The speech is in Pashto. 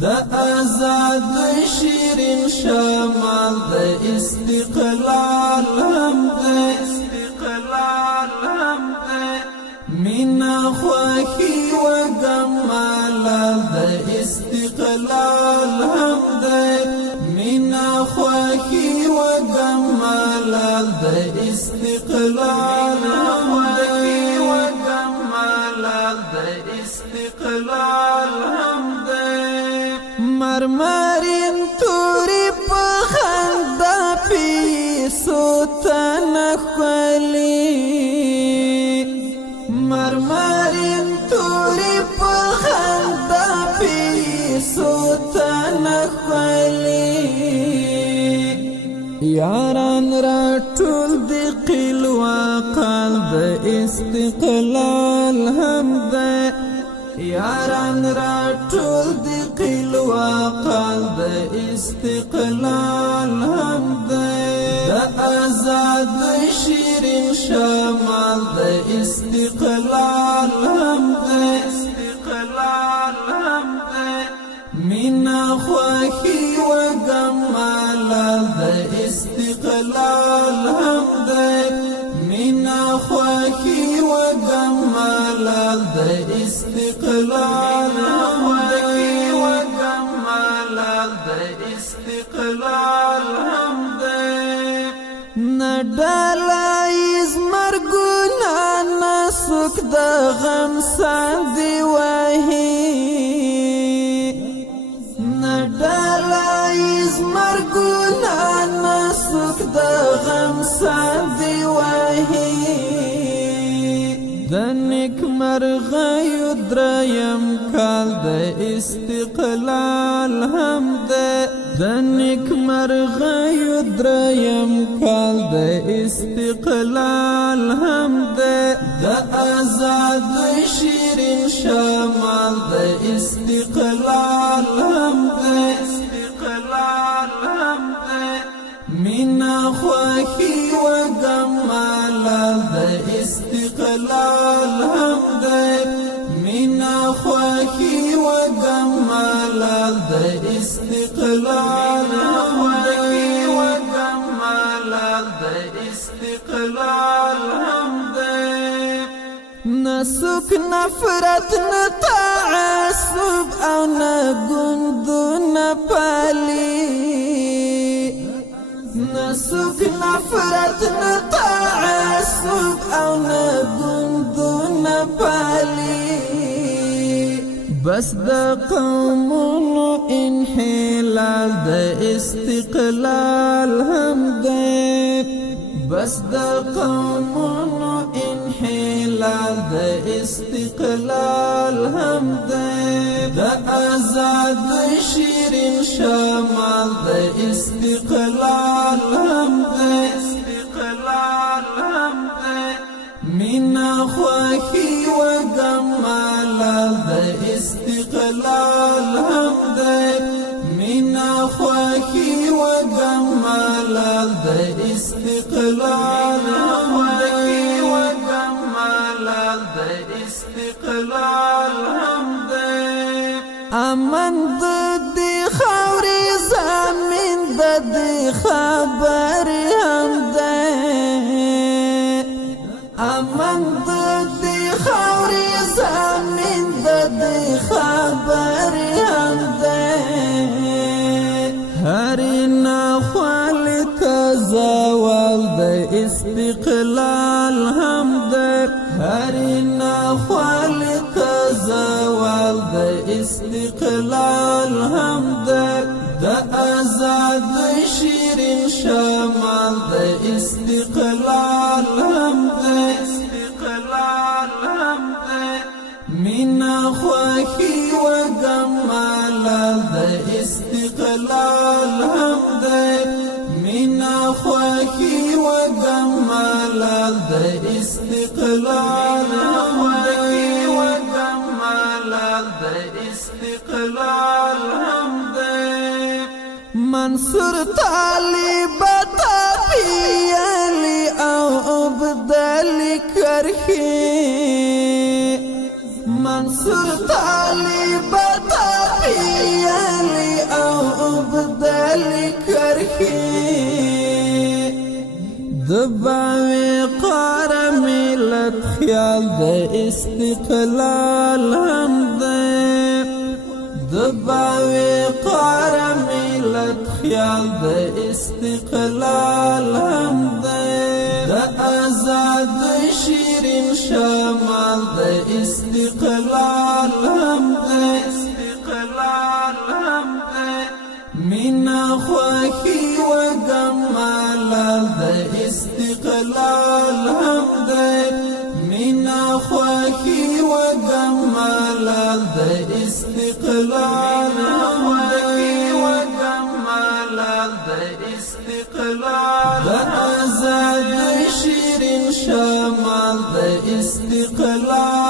دا آزاد شیرین شمال دا استقلال هم دا مینا خوخی و گمالال دا استقلال هم دا مینا خوخی و گمالال دا استقلال هم مرمرین توری پخندا پیسو تنخولی مرمرین توری پخندا پیسو تنخولی یاران را ټول دی قیل وقال د استقلال هم ده یاران را ټول دی قیل وقال د استقلال هم ده د آزاد شیرین شمال د استقلال هم ده مینا خوخی و گمالال د استقلال هم ده مینا خوخی و گمالال د استقلال هم ده نډالایز مرګونه نسوک د غم ساندې وهي نډالایز مرګونه نسوک د غم ساندې وهي د نیک مرغیو دریم کال د استقلال هم ده د نیک مرغیو دریم کال د استقلال هم ده د آزاد شیرین شمال د استقلال هم ده مینا خوخی و گمالال د استقلال هم ده مینا خوخی و گمالال د استقلال هم ده نسوک نفرت نتعصب او نگندو نپالی نسوک نفرت نتعصب او نگندو نپالی بس دا قومونو انحلال دا استقلال هم ده بس دا قومونو انحلال دا استقلال هم ده دا آزاد شیرین شمال دا استقلال هم ده مینا خوخی و گمالال دا استقلال هم ده مینا خوخی و گمالال دا استقلال هم ده امن دی خاوری زمین دی خبر هم ده امن دی خاوری زمین دی خبر هم ده هری نخوالی تزاول د استقلال هم ده هری نخوالی تزاول د استقلال هم ده د آزاد شیرین شمال د استقلال هم ده مینا خوخی و گمالال د استقلال هم ده مینا خوخی و گمالال د استقلال هم ده منصور طالب تپیلی او عبدالله کرخی منصور طالب تپیلی باوقار ملت خیال د استقلال هم دی باوقار ملت خیال د استقلال هم دی آزاد شیرین شمال د استقلال هم دی مینا خوخی و گمالال د استقلال هم دی مینا خوخی و گمالال د استقلال هم دی د آزاد شیرین شمال د استقلال